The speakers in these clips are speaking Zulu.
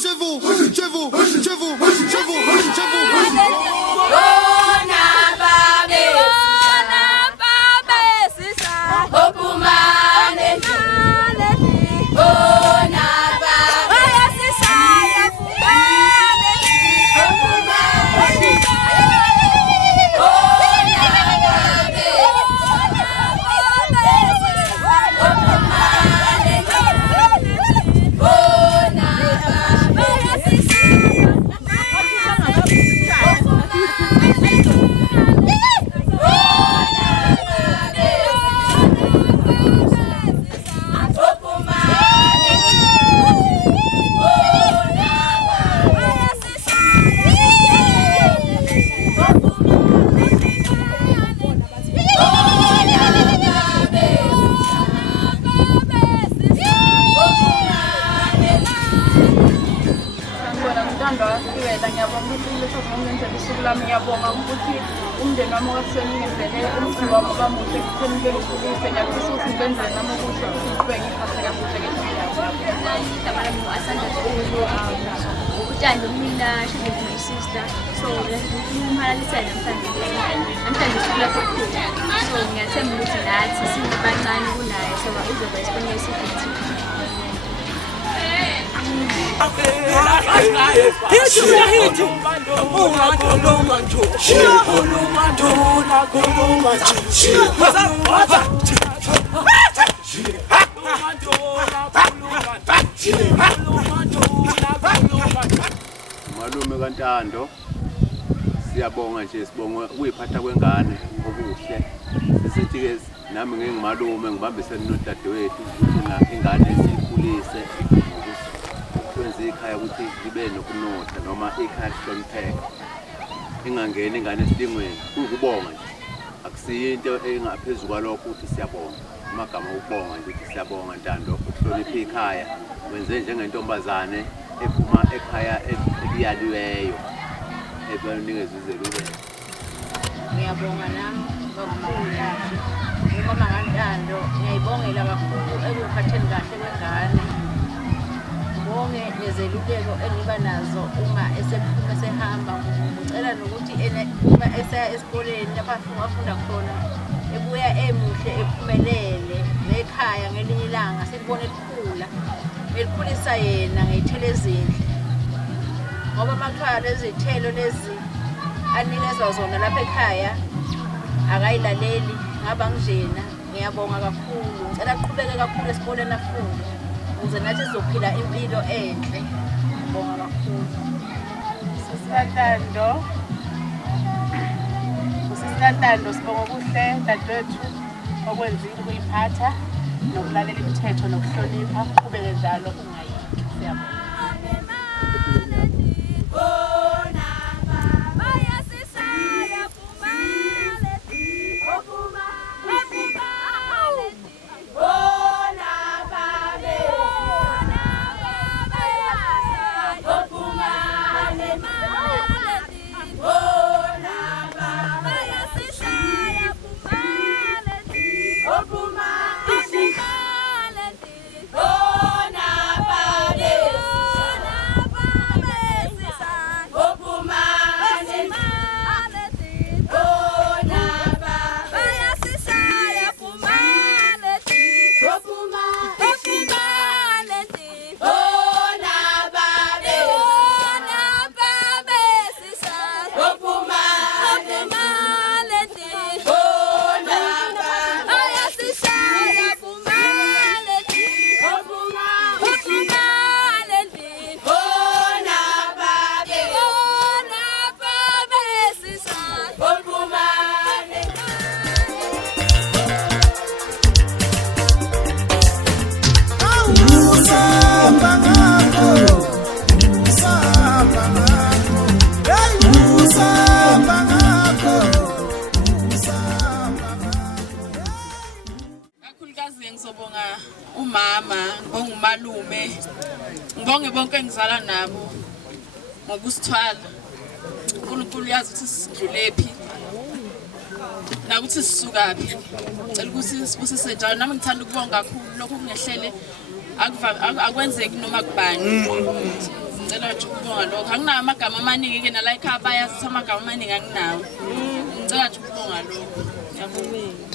chez vous, chez vous, chez vous, chez vous, chez vous. Ngiyabonga ukuthi umndeni wami wakusengenzele umkhulu wami bamuhle ekutheni bekhulise ngiyafisa ukuthi ngibenzele nami ukuthi ngiqhubeke ngiphathe kahle uthando mina shade my sister so umhalalisela namhlanje silapho khona so ngiyathemba ukuthi nathi sibancane kunaye so uzoba isibonelo esihle. Malume kaNtando siyabonga nje sibonga ukuyiphatha kwengane okuhle sithi ke nami ngingimalume ngibambisene nodadewethu ukuthi ingane siyikhulise ukwenza ikhaya ukuthi libe nokunotha noma ikhaya lihlonipheke ingangeni ingane esidingweni ukubonga nje akusiyinto engaphezulu kwalokho ukuthi siyabonga amagama ukubonga nje ukuthi siyabonga Ntando ukuhlonipha ikhaya wenze njengentombazane ephuma ekhaya eliyaliweyo ebanikeza izeluleko. Ngiyabonga nami kakhulu ngibonga kaNtando ngiyayibongela kakhulu ekuphatheni kahle kwengane ngibonge nezeluleko engiba nazo uma esephuma sehamba ngicela nokuthi uma esaya esikoleni lapha afunda khona ebuya emuhle ephumelele nekhaya ngelinye ilanga silibone likhula elikhulisa yena ngeyithelo ezinhle ngoba makuthiwa lezithelo lezi anikezwa zona lapha ekhaya akayilaleli ngaba njena. Ngiyabonga kakhulu ngicela aqhubeke kakhulu esikoleni afunde ukuze nathi sizophila impilo enhle. Ngibonga kakhulu Sisithandando sibonga kuhle dadewethu okwenzile ukuyiphatha nokulalela imithetho nokuhlonipha kubeke njalo ungayiki. Siyabonga. Ngibonge bonke engizala nabo ngokusithwala. uNkulunkulu yazi ukuthi sidlulephi nakuthi sisukaphi. Ngicela ukuthi sibusise njalo nami ngithanda ukubonga kakhulu lokho kungehlele akwenzeki noma kubani. ngicela nje ukubonga lokho. Anginawo amagama amaningi-ke nala ekhaya bayazi amagama amaningi anginawo. Ngicela nje ukubonga lokho. Ngiyabonga.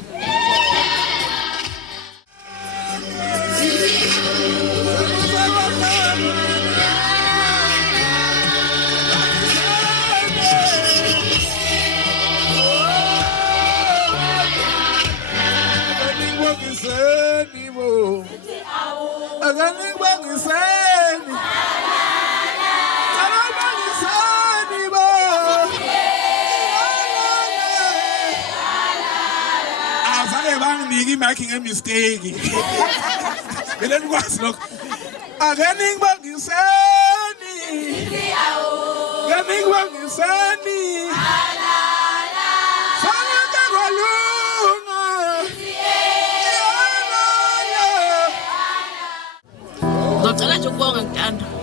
Making a mistake. Then was look. Again, bang is sunny. Getting bang is sunny. Ngicela nje ukubonga Ntando.